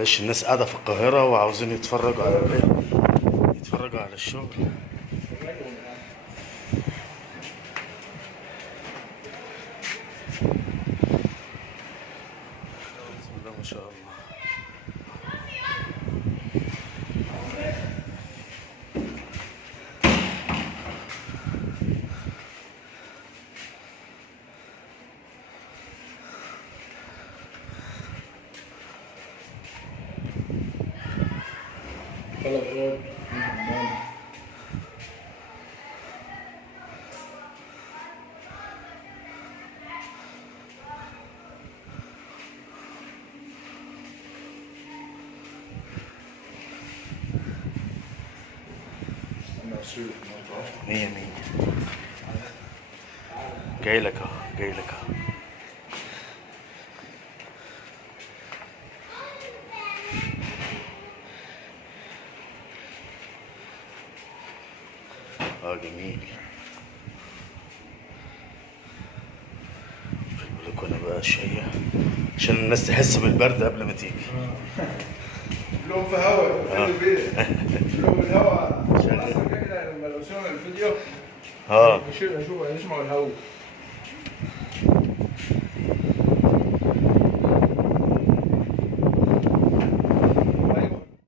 معلش الناس قاعدة في القاهرة وعاوزين يتفرجوا على يتفرجوا على الشغل. بسم الله ما شاء الله. مية مية. جاي لك اهو جاي لك اهو. جميل. في البلكونة بقى شوية عشان الناس تحس بالبرد قبل ما تيجي. لهم في هواء لهم الهواء كده لما لو سمعوا الفيديو نسمعوا الهواء.